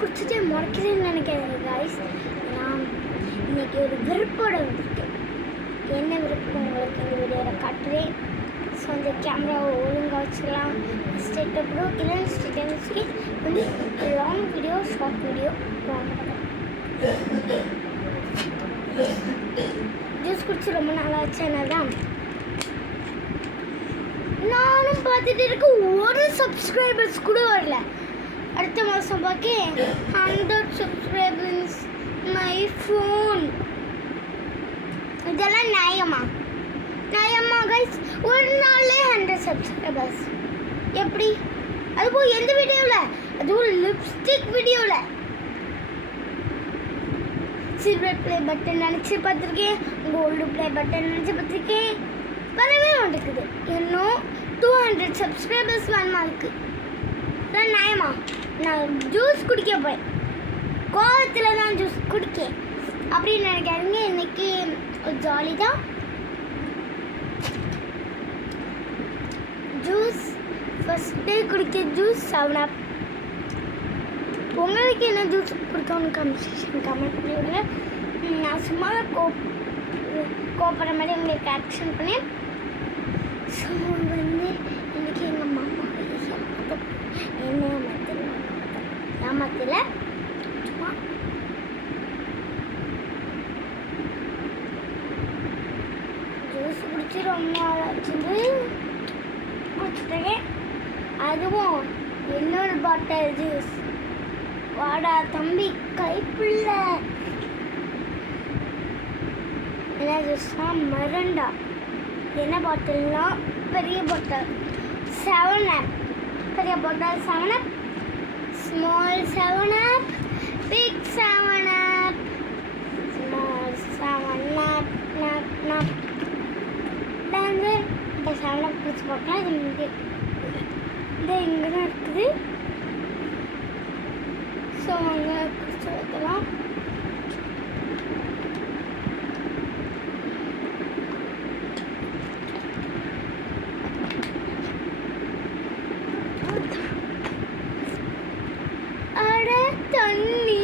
குடிச்சிட்டு முறைக்கிறேன்னு நினைக்கிறேன் காய்ஸ். நான் இன்னைக்கு ஒரு விருப்போட வந்திருக்கேன். என்ன விருப்பம் உங்களுக்கு இந்த வீடியோவில் காட்டுறேன். ஸோ அந்த கேமராவை ஒழுங்காக வச்சுக்கலாம். ஸ்டேட்டை ப்ரோ இல்லை ஸ்டேட்டை வச்சுக்கி வந்து long video short video juice குடிச்சு ரொம்ப நாளாச்சு. தான் நானும் பார்த்துட்டு இருக்க ஒரு சப்ஸ்கிரைபர்ஸ் கூட வரல. அடுத்த மாதம் பார்க்க 100 சப்ஸ்கிரைபர்ஸ் மை ஃபோன். இதெல்லாம் நியாயமா கைஸ்? ஒரு நாள்லே 100 சப்ஸ்கிரைபர்ஸ் எப்படி? அதுவும் எந்த வீடியோவில்? அதுவும் லிப்ஸ்டிக் வீடியோவில். சில்வர் ப்ளே பட்டன் நினச்சி பார்த்துருக்கேன், கோல்டு ப்ளே பட்டன் நினச்சி பார்த்துருக்கேன். வரவே மாட்டேங்குது. இன்னும் 200 சப்ஸ்கிரைபர்ஸ் வேணுமா இருக்குது. அதான் நியாயமா? நான் ஜூஸ் குடிக்க போய் கோவத்தில் தான் ஜூஸ் குடிக்கேன் அப்படின்னு நினைக்காதீங்க. இன்னைக்கு ஒரு ஜாலி தான். ஜூஸ் ஃபஸ்ட்டு குடிக்க ஜூஸ் 7up. உங்களுக்கு என்ன ஜூஸ் குடிக்கணும்னு கமெண்ட் பண்ணி விடுங்க. நான் சும்மா கோப்படுற மாதிரி உங்களுக்கு ஆக்ஷன் பண்ணி. ஸோ வந்து இன்றைக்கி எங்கள் மாமா என்ன ஏமாத்தில் சும்மா ஜூஸ் குடிச்சு ரொம்ப நாள் ஆச்சுன்னு குடிச்சிட்டேன். அதுவும் இன்னொரு பாட்டில் ஜூஸ். வாடா தம்பி கைப்புள்ள. என்ன ஜூஸ்னா மரண்டா. என்ன பாட்டில்னா பெரிய பாட்டில் 7up. பெரிய பாட்டில் 7up, small 7up, big 7up, small 7up. இந்த 7up குடிச்சு பார்க்கலாம். இது இங்கே தான் இருக்குது. ஸோ அங்கே குடிச்சு வைக்கலாம். தண்ணி,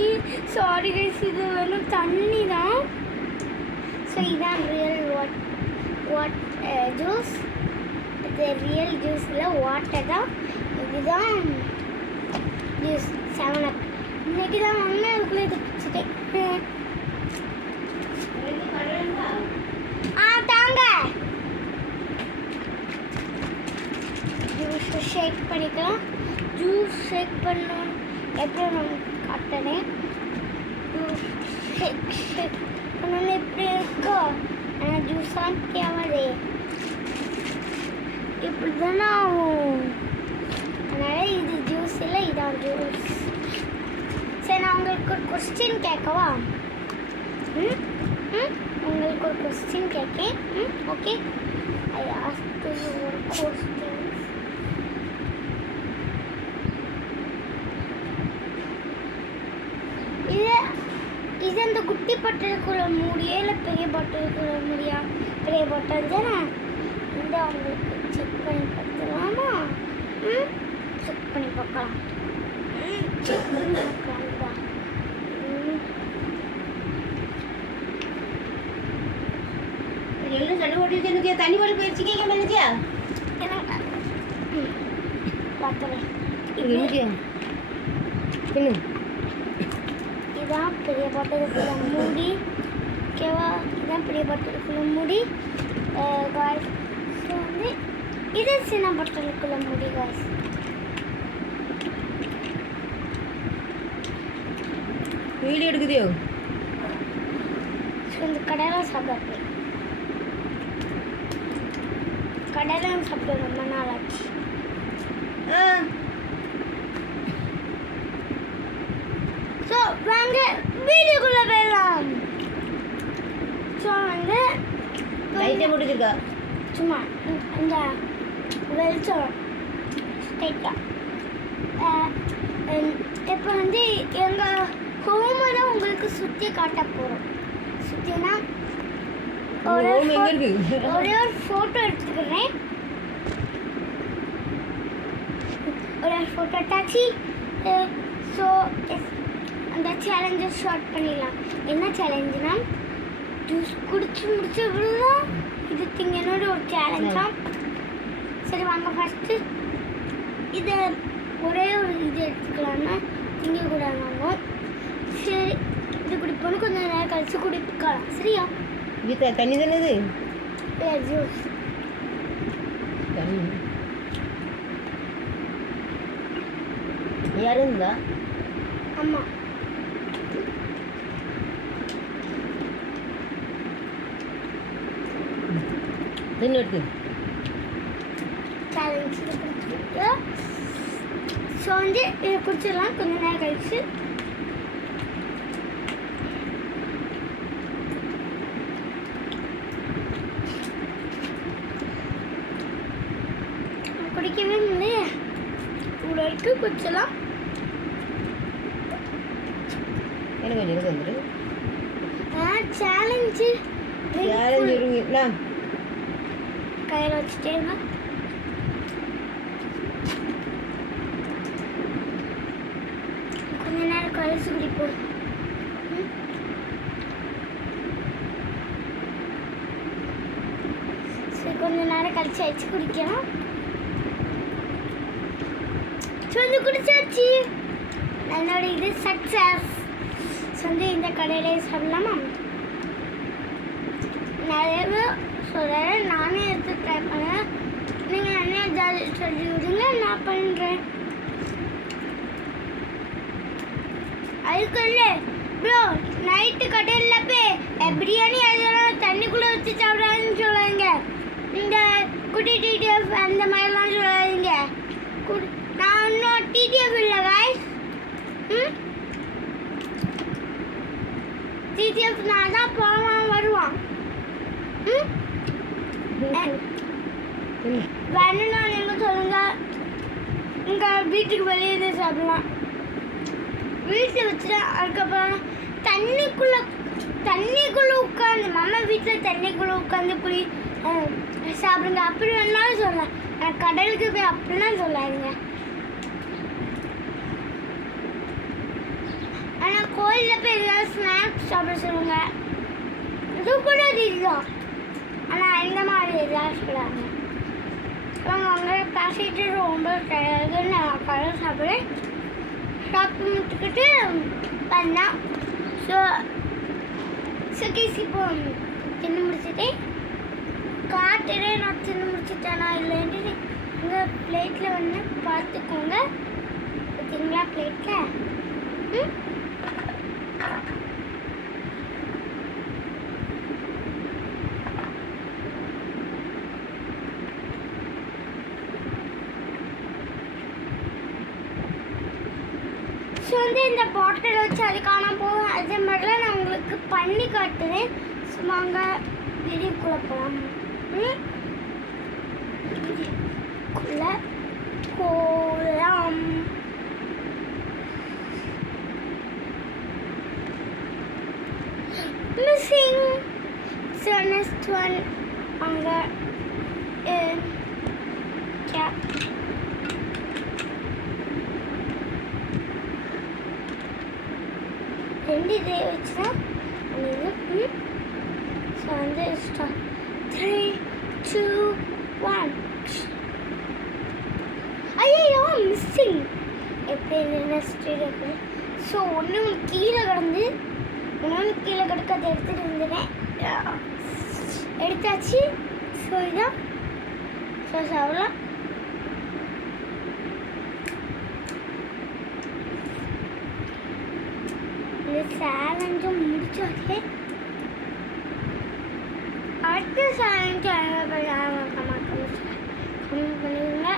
சாரி கைஸ், இது வெறும் தண்ணி தான். ஸோ இதுதான் ரியல் வாட் ஜூஸ். இது ரியல் ஜூஸில் வாட்டர் தான். இதுதான் ஜூஸ் 7up. இன்னைக்கு தான் ஒன்று அதுக்குள்ளே இது பிடிச்சிட்டேன். தாங்க ஜூஸை ஷேக் பண்ணிக்கலாம். ஜூஸ் ஷேக் பண்ணணும் எப்படி நான் காட்டுறேன். ஷேக் பண்ணணும் எப்படி இருக்கோ. ஆனால் ஜூஸாக தேவை இப்படி தானே ஆகும். அதனால் இது ஜூஸ் இல்லை, இதான் ஜூஸ். சரி, நான் உங்களுக்கு ஒரு கொஸ்டின் கேட்கவா? உங்களுக்கு ஒரு கொஸ்டின் கேட்கேன். ஓகே, ஐ ஆஸ்க் யூ ஒரு கொஸ்டின். இது அந்த குட்டி பாட்டிலுக்குள்ள மூடியா இல்லை பெரிய பாட்டிலுக்குள்ள மூடியா? பெரிய பாட்டில் தானே. இந்த அவங்களுக்கு செக் பண்ணி பார்த்துக்கலாமா? செக் பண்ணி பார்க்கலாம். செக் பண்ணி பார்க்கலாம். தண்ணி போட்டு போயிடுச்சு. கேட்க மாட்டியா? பார்த்துறேன். இதுதான் பெரிய பாட்டிலுக்குள்ள மூடி. ஓகேவா? இதுதான் பெரிய பாட்டிலுக்குள்ள மூடி காய்ஸ். ஸோ வந்து இது சின்ன பாட்டிலுக்குள்ள மூடி காய்ஸ். வீடியோ எடுக்குதியோ? ஸோ இந்த கடையெல்லாம் சாப்பிட்றேன். கடையெல்லாம் சாப்பிட்டு ரொம்ப நாள் ஆச்சு. ஸோ வாங்க வீடியோக்குள்ளே போயிடலாம். ஸோ வந்து லைட்டை முடிஞ்சிருக்கா? சும்மா இந்த வெளிச்சம் ஸ்ட்ரைட்டாக இப்போ வந்து எங்கள் ஹோமை தான் உங்களுக்கு சுற்றி காட்ட போகிறோம். சுற்றினா ஒரே ஒரு ஃபோட்டோ எடுத்துக்கிறேன். ஒரு ஃபோட்டோ எடுத்தாச்சு. ஸோ அந்த சேலஞ்சை ஷார்ட் பண்ணிடலாம். என்ன சேலஞ்சுனா ஜூஸ் குடிச்சு முடிச்சதுதான் இது திங்கனோட ஒரு சேலஞ்சா. சரி வாங்க ஃபஸ்ட்டு இதை ஒரே ஒரு இது எடுத்துக்கலாம்னா திங்கக்கூடாது. சரி இது குடிப்போன்னு கொஞ்சம் நேரம் கழிச்சு குடிக்கலாம். சரியா? இது தண்ணி தானே இது? ஜூஸ் தண்ணி யாரும் இருந்தா? ஆமாம். தண்ணி எடுத்து சேலஞ்ச் இது குடிச்சுட்டு ஸோ வந்து இதை குடிச்சிடலாம் கொஞ்சம் நேரம் கழிச்சு. குடிக்கவே முடியல இவ்வளோ இருக்கு குடிச்சலாம். எனக்கு கொஞ்சம் எனக்கு வந்துடு. சேலஞ்சு யாரும் இருங்க கையில் வச்சுட்டே இருங்க. கொஞ்ச நேரம் கழிச்சு குடிப்போம். சரி கொஞ்ச நேரம் கழிச்சு ஆயிடுச்சு குடிக்கலாம். வந்து குடிச்சாச்சு. என்னோட இது சக்ஸஸ். வந்து இந்த கடையிலே சாப்பிடலாமா? நிறைய பேர் சொல்கிறேன், நானே எடுத்து ட்ரை பண்ணேன். நீங்கள் என்ன ஜாலி சொல்லி விடுங்க, நான் பண்ணுறேன். அதுக்குள்ள ப்ரோ நைட்டு கடையில் போய் பிரியாணி அதெல்லாம் தண்ணிக்குள்ளே வச்சு சாப்பிடாதுன்னு சொல்லாதீங்க. இந்த குட்டி டிடிஎஃப் அந்த மாதிரிலாம் சொல்லாதீங்க. நான் இன்னும் டிடிஎஃப் இல்லை காய்ஸ். டிடிஎஃப் நான் தான் போவான் வருவான். வேணும்னா நீங்கள் சொல்லுங்க. உங்கள் வீட்டுக்கு வெளியே சாப்பிடலாம். வீட்டில் வச்சுட்டு அதுக்கப்புறம் தண்ணிக்குள்ளே உட்காந்து மாமா வீட்டில் தண்ணிக்குள்ளே உட்காந்து குடி சாப்பிடுங்க. அப்படி வேணாலும் சொல்லலாம். கடலுக்கு போய் அப்படிலாம் சொல்லாதுங்க. ஆனால் கோயிலில் போய் ஏதாவது ஸ்நாக்ஸ் சாப்பிட சொல்லுங்க. இது கூட இதுதான். ஆனால் இந்த மாதிரி எதாவது சொல்லாங்க. அவங்க பேசிட்டு ரொம்ப டயர்டு நான் கடல் சாப்பிட்றேன். சாப்பிட்டு முடிச்சுக்கிட்டு பண்ணால் ஸோ கேஸ் இப்போ தின்னு முடிச்சுட்டேன். காட்டுறேன் நான் தின்னு முடிச்சுட்டேனா இல்லைன்ட்டு உங்கள் பிளேட்டில் வந்து பார்த்துக்கோங்க. பார்த்தீங்களா பிளேட்டில்? ஸோ வந்து இந்த பாட்டில் வச்சு அது காணாமல் போகும். அதே மாதிரிலாம் நான் உங்களுக்கு பண்ணி காட்டுறேன். ஸோ வாங்க வீடியோக்குள்ளே போகலாம். வீடியோக்குள்ளே போகலாம். மிஸ்ஸிங். ஸோ நெக்ஸ்ட் ஒன் அங்கே ரெண்டு இதே வச்சுனா இது. ஸோ வந்து 3, 2, 1. ஐயோ மிஸ்ஸிங். எப்படி நெக்ஸ்ட் இருக்கு. ஸோ ஒன்று கீழே கிடந்து இன்னொன்று கீழே கிடக்க அதை எடுத்துகிட்டு வந்துடுறேன். எடுத்தாச்சு. ஸோ இதான் ஸோ சாப்பிடலாம். இந்த சேலஞ்சும் முடிச்சாச்சு. அடுத்த சேலஞ்சு கம்மி பண்ணிடுங்க.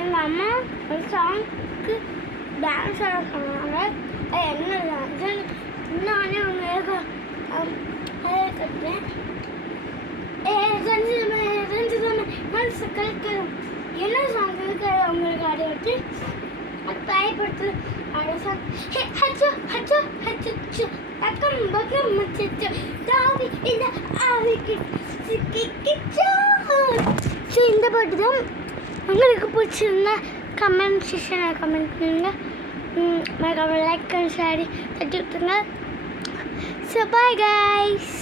எங்கள் அம்மா ஒரு சாங்க்கு டான்ஸ் ஆட சொன்னாங்க. அது என்ன டான்ஸ் நானே அவங்க கட்டுறேன். மனசு கலைக்கிறோம். என்ன சாங் இருக்கிற அவங்களுக்கு ஆடி வச்சு அப்போ பயப்படுத்து அடசன் ஹே ஹச்சோ ஹச்சோ ஹச்சோ அக்கம் பக்கம் மச்சோ தாவி இந்த ஆவிக்கு சிக்கிச்சோ. ஸோ இந்த பாட்டு தான் உங்களுக்கு பிடிச்சிருந்தா கமெண்ட் செக்ஷனில் கமெண்ட் பண்ணுங்க. மறக்காம லைக் அண்ட் ஷேர் தட்டி விட்டுருங்க. So bye guys.